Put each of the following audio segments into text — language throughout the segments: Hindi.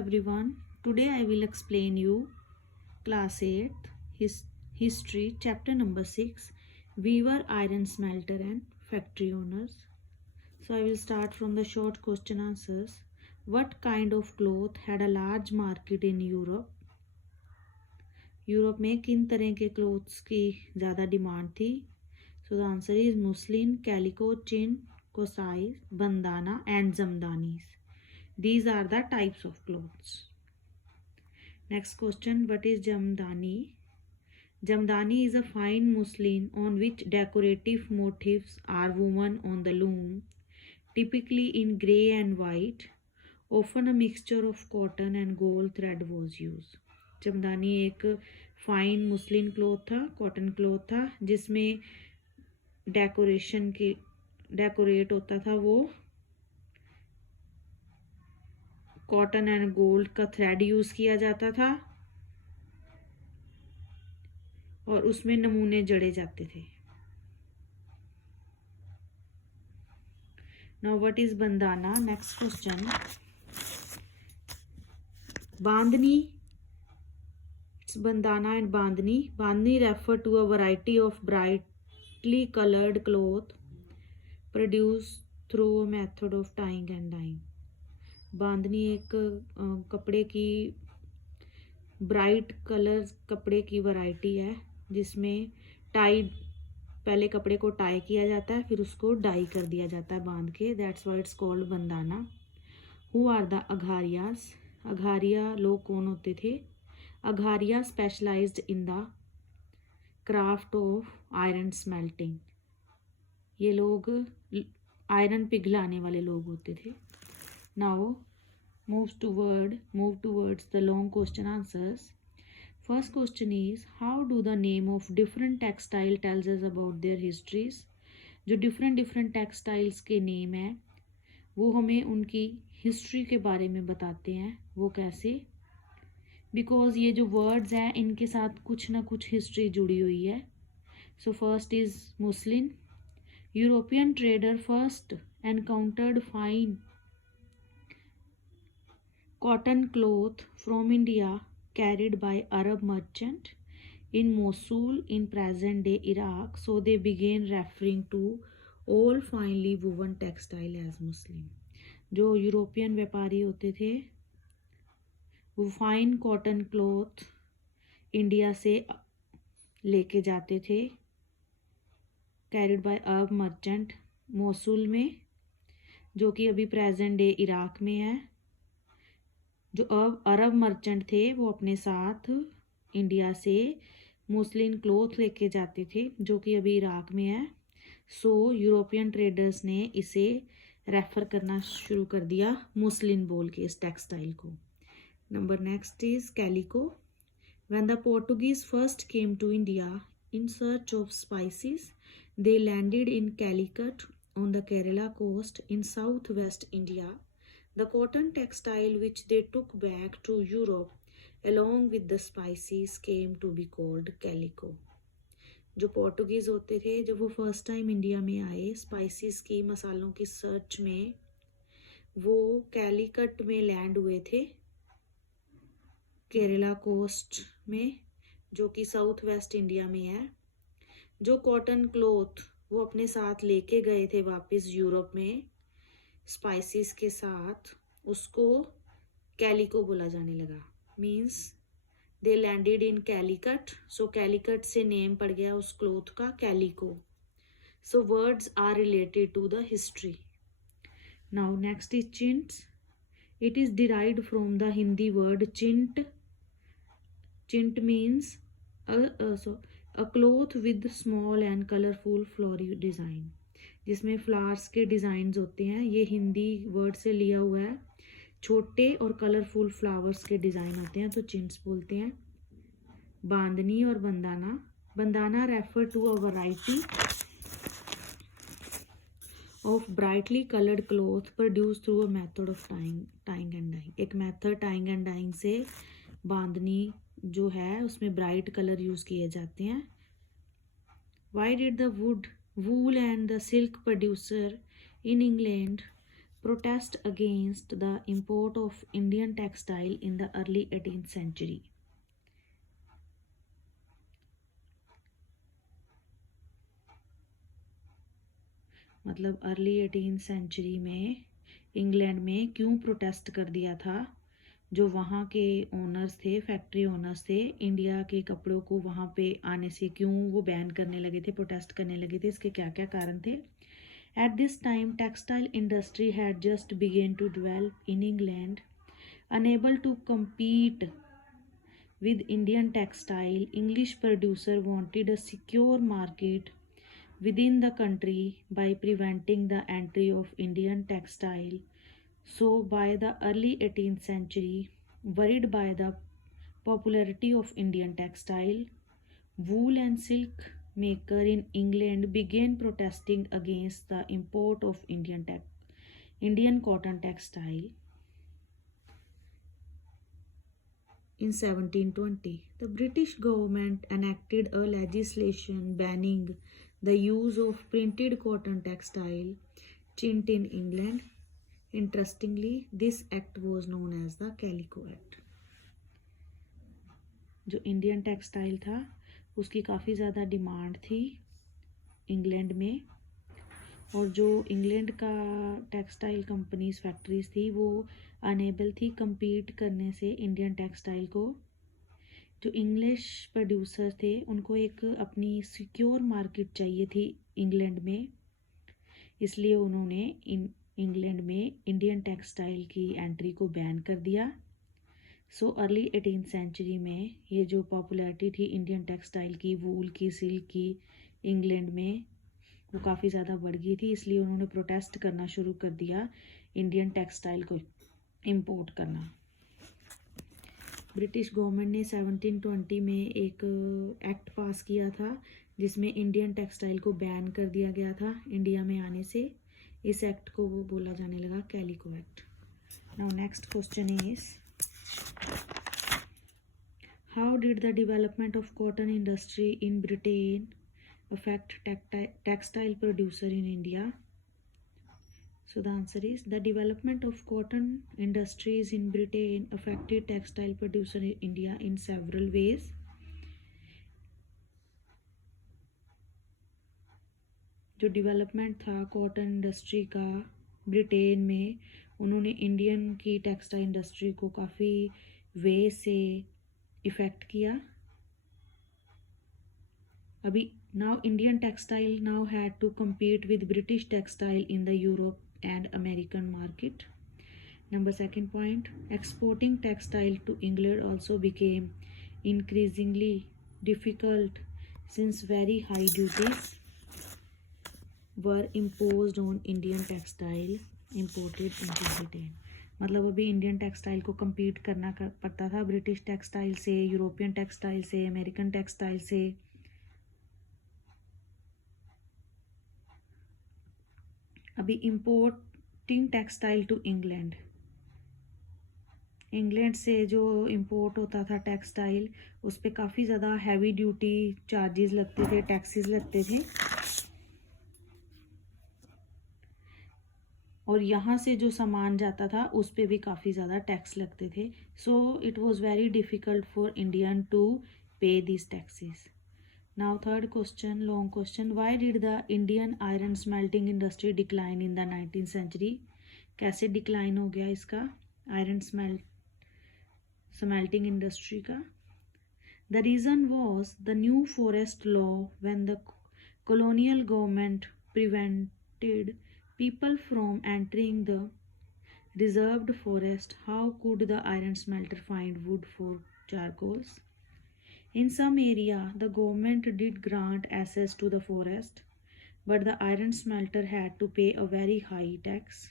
Everyone, today I will explain you class 8th history chapter number 6 weaver, iron smelter and factory owners. So I will start from the short question answers. What kind of cloth had a large market in Europe? Europe में किन तरह के क्लोथ्स की ज़्यादा डिमांड थी? So the answer is muslin, calico, chin, kosai, bandana and zamdanis. These are the types of clothes. Next question, what is jamdani? Jamdani is a fine muslin on which decorative motifs are woven on the loom, typically in grey and white. Often a mixture of cotton and gold thread was used. Jamdani एक फाइन मुस्लिन क्लॉथ था, कॉटन क्लॉथ था, जिसमें डेकोरेट होता था वो कॉटन एंड गोल्ड का थ्रेड यूज किया जाता था और उसमें नमूने जड़े जाते थे. Now what is bandana? Next question, bandhani. It's bandana and bandhani. Bandhani refer to a variety of brightly coloured cloth produce through a method of tying and dyeing. Bandhani एक कपड़े की ब्राइट कलर कपड़े की वैरायटी है जिसमें पहले कपड़े को टाई किया जाता है, फिर उसको डाई कर दिया जाता है बांध के. That's why it's called bandana. Who are the Agharias? Agharia लोग कौन होते थे? Agharia specialised in the craft of iron smelting. ये लोग आयरन पिघलाने वाले लोग होते थे. Now move towards the long question answers. First question is, how do the name of different textile tells us about their histories? जो different textiles के नेम हैं वो हमें उनकी हिस्ट्री के बारे में बताते हैं. वो कैसे? बिकॉज ये जो वर्ड्स हैं इनके साथ कुछ ना कुछ हिस्ट्री जुड़ी हुई है. So first is muslin. European trader first encountered fine cotton cloth from India carried by Arab merchant in Mosul in present day Iraq. So they began referring to all finely woven textile as Muslim. जो यूरोपियन व्यापारी होते थे वो फाइन कॉटन क्लॉथ इंडिया से लेके जाते थे carried by Arab merchant Mosul में, जो कि अभी प्रेजेंट डे इराक में है. जो अरब मर्चेंट थे वो अपने साथ इंडिया से मुस्लिन क्लॉथ लेके जाते थे जो कि अभी इराक में है. सो यूरोपियन ट्रेडर्स ने इसे रेफर करना शुरू कर दिया मुस्लिन बोल के इस टेक्सटाइल को. Number next is calico. When the Portuguese first came to India in search of spices they landed in Calicut on the Kerala coast in south west India. The cotton textile which they took back to Europe along with the spices came to be called calico. जो पोर्टुगीज होते थे जब वो फर्स्ट टाइम इंडिया में आए स्पाइसेस की मसालों की सर्च में, वो कैलिकट में लैंड हुए थे केरला कोस्ट में जो कि साउथ वेस्ट इंडिया में है. जो कॉटन क्लॉथ वो अपने साथ लेके गए थे वापस यूरोप में स्पाइसेस के साथ, उसको कैलिको बोला जाने लगा. Means they landed in Calicut. So Calicut से नेम पड़ गया उस क्लॉथ का calico. So words are related to the history. Now next is chint. It is derived from the Hindi word chint. Chint means a cloth with small and colourful flowery design, जिसमें फ्लावर्स के डिज़ाइंस होते हैं. ये हिंदी वर्ड से लिया हुआ है. छोटे और कलरफुल फ्लावर्स के डिज़ाइन होते हैं तो चिंट्स बोलते हैं. बांधनी और bandana. Bandana refer to a variety of brightly coloured cloth produce through a method of tying and dyeing. एक मेथड टाइंग एंड डाइंग से बांधनी जो है उसमें ब्राइट कलर यूज़ किए जाते हैं. Why did the wool and the silk producer in England protest against the import of Indian textile in the early 18th century. मतलब अर्ली 18th सेंचुरी में इंग्लैंड में क्यों प्रोटेस्ट कर दिया था, जो वहाँ के ओनर्स थे, फैक्ट्री ओनर्स थे, इंडिया के कपड़ों को वहाँ पे आने से क्यों वो बैन करने लगे थे, प्रोटेस्ट करने लगे थे, इसके क्या क्या कारण थे. At this time, textile industry had just begun to develop in England. Unable to compete with Indian textile, English producer wanted a secure market within the country by preventing the entry of Indian textile. So by the early 18th century, worried by the popularity of Indian textile, wool and silk maker in England began protesting against the import of Indian cotton textile. In 1720, the British government enacted a legislation banning the use of printed cotton textile tint in England. Interestingly, this act was known as the Calico Act. जो इंडियन टेक्सटाइल था उसकी काफ़ी ज़्यादा डिमांड थी इंग्लैंड में, और जो इंग्लैंड का टेक्सटाइल कंपनीज फैक्ट्रीज थी वो अनेबल थी compete करने से इंडियन टेक्सटाइल को. जो इंग्लिश प्रोड्यूसर थे उनको एक अपनी सिक्योर मार्केट चाहिए थी इंग्लैंड में, इसलिए उन्होंने इंग्लैंड में इंडियन टेक्सटाइल की एंट्री को बैन कर दिया. सो अर्ली 18th सेंचुरी में ये जो पॉपुलैरिटी थी इंडियन टेक्सटाइल की, वूल की, सिल्क की, इंग्लैंड में वो काफ़ी ज़्यादा बढ़ गई थी, इसलिए उन्होंने प्रोटेस्ट करना शुरू कर दिया इंडियन टेक्सटाइल को इंपोर्ट करना. ब्रिटिश गवर्नमेंट ने 1720 में एक एक्ट पास किया था जिसमें इंडियन टेक्सटाइल को बैन कर दिया गया था इंडिया में आने से. इस एक्ट को वो बोला जाने लगा calico act. Now next question is, how did the development of cotton industry in Britain affect textile producer in India? So the answer is, the development of cotton industries in Britain affected textile producer in India in several ways. जो डेवलपमेंट था कॉटन इंडस्ट्री का ब्रिटेन में, उन्होंने इंडियन की टेक्सटाइल इंडस्ट्री को काफ़ी वे से इफ़ेक्ट किया. अभी now Indian textile now had to compete with British textile in the Europe and American market. Number second point, exporting textile to England also became increasingly difficult since very high duties were imposed on Indian textile imported into Britain. मतलब अभी इंडियन टेक्सटाइल को compete करना पड़ता था ब्रिटिश टेक्सटाइल से, यूरोपियन टेक्सटाइल से, अमेरिकन टेक्सटाइल से. अभी importing textile to England, England से जो इंपोर्ट होता था टेक्सटाइल उस पर काफ़ी ज़्यादा हैवी ड्यूटी चार्जेस लगते थे, टैक्सेस लगते थे, और यहाँ से जो सामान जाता था उस पर भी काफ़ी ज़्यादा टैक्स लगते थे. So it was very difficult for Indian to pay this taxes. Now third question, long question, why did the Indian iron smelting industry decline in the 19th century? कैसे डिक्लाइन हो गया इसका आयरन स्मेल्टिंग इंडस्ट्री का? The reason was the new forest law when the colonial government prevented people from entering the reserved forest. How could the iron smelter find wood for charcoals? In some area, the government did grant access to the forest, but the iron smelter had to pay a very high tax.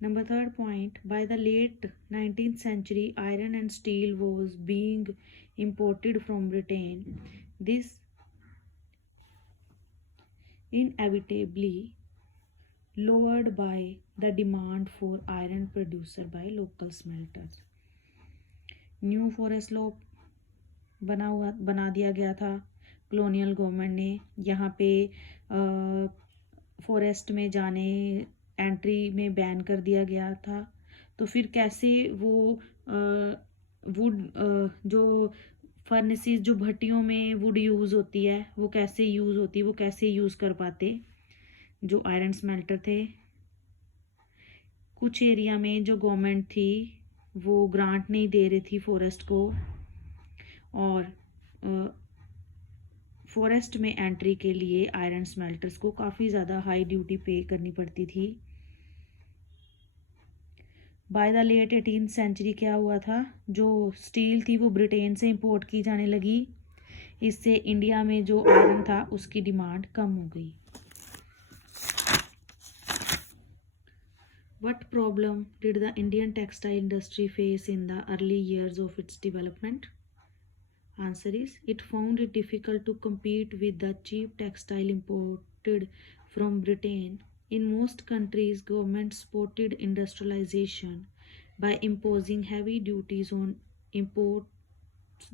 Number third point, by the late 19th century, iron and steel was being imported from Britain. This inevitably lowered by the demand for iron producer by local smelters. New forest law बना दिया गया था कॉलोनियल गवर्नमेंट ने. यहाँ पे फॉरेस्ट में जाने एंट्री में बैन कर दिया गया था। तो फिर कैसे वो वुड जो फर्नेसेस, जो भट्टियों में वुड यूज़ होती है, वो कैसे यूज़ होती, वो कैसे यूज़ कर पाते जो आयरन स्मेल्टर थे। कुछ एरिया में जो गवर्नमेंट थी वो ग्रांट नहीं दे रही थी फॉरेस्ट को, और फॉरेस्ट में एंट्री के लिए आयरन स्मेल्टर्स को काफ़ी ज़्यादा हाई ड्यूटी पे करनी पड़ती थी। By the late 18th century क्या हुआ था, जो स्टील थी वो ब्रिटेन से इंपोर्ट की जाने लगी। इससे इंडिया में जो आयरन था उसकी डिमांड कम हो गई। What problem did the Indian textile industry face in the early years of its development? Answer is, it found it difficult to compete with the cheap textile imported from Britain. In most countries, governments supported industrialization by imposing heavy duties on imports.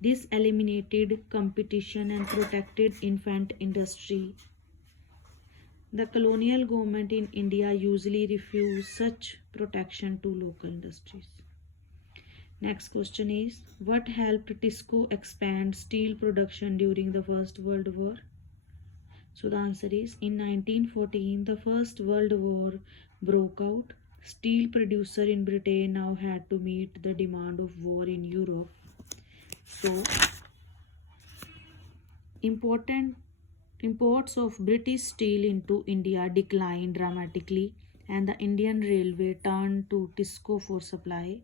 This eliminated competition and protected infant industry. The colonial government in India usually refused such protection to local industries. Next question is, what helped TISCO expand steel production during the First World War? So the answer is, in 1914, the First World War broke out. Steel producer in Britain now had to meet the demand of war in Europe. So imports of British steel into India declined dramatically, and the Indian Railway turned to TISCO for supply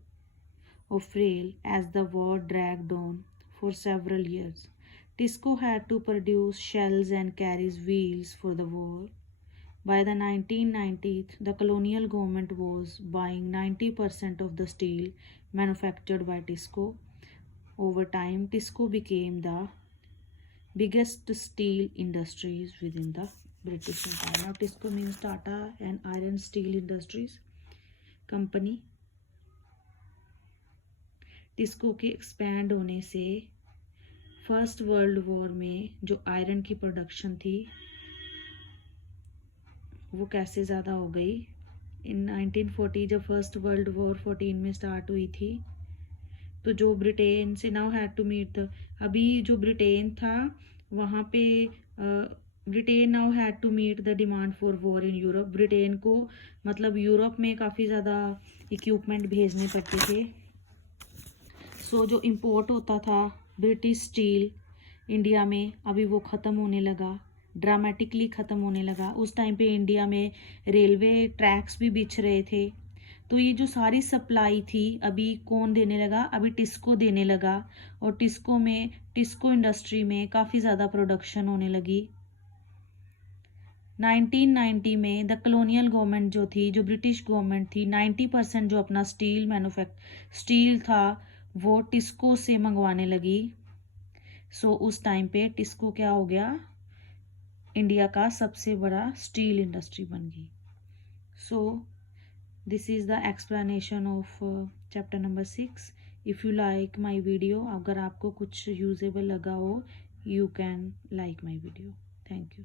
of rail as the war dragged on for several years. TISCO had to produce shells and carry wheels for the war. By the 1990s, the colonial government was buying 90% of the steel manufactured by TISCO. Over time, TISCO became the biggest steel industries within the British Empire. Now TISCO means Tata and Iron Steel Industries Company. TISCO के एक्सपैंड होने से फर्स्ट वर्ल्ड वॉर में जो आयरन की प्रोडक्शन थी वो कैसे ज़्यादा हो गई। इन 1940 जब फर्स्ट वर्ल्ड वॉर 14 में स्टार्ट हुई थी, तो जो ब्रिटेन से नाउ हैड टू मीट अभी जो ब्रिटेन था वहाँ पे Britain now had to meet the demand for war in Europe. Britain को मतलब यूरोप में काफ़ी ज़्यादा इक्विपमेंट भेजने पड़ते थे। सो जो इंपोर्ट होता था ब्रिटिश स्टील इंडिया में, अभी वो ख़त्म होने लगा, ड्रामेटिकली ख़त्म होने लगा। उस टाइम पे इंडिया में रेलवे ट्रैक्स भी बिछ रहे थे। तो ये जो सारी सप्लाई थी अभी कौन देने लगा, अभी टिस्को देने लगा, और टिस्को इंडस्ट्री में काफ़ी ज़्यादा प्रोडक्शन होने लगी। 1990 में द कॉलोनियल गवर्नमेंट जो थी, जो ब्रिटिश गवर्नमेंट थी, 90% जो अपना स्टील था वो टिस्को से मंगवाने लगी। सो उस टाइम पे टिस्को क्या हो गया, इंडिया का सबसे बड़ा स्टील इंडस्ट्री बन गई। So this is the explanation of chapter number 6। If you like my video, अगर आपको कुछ यूजेबल लगा हो, you can like my video. Thank you.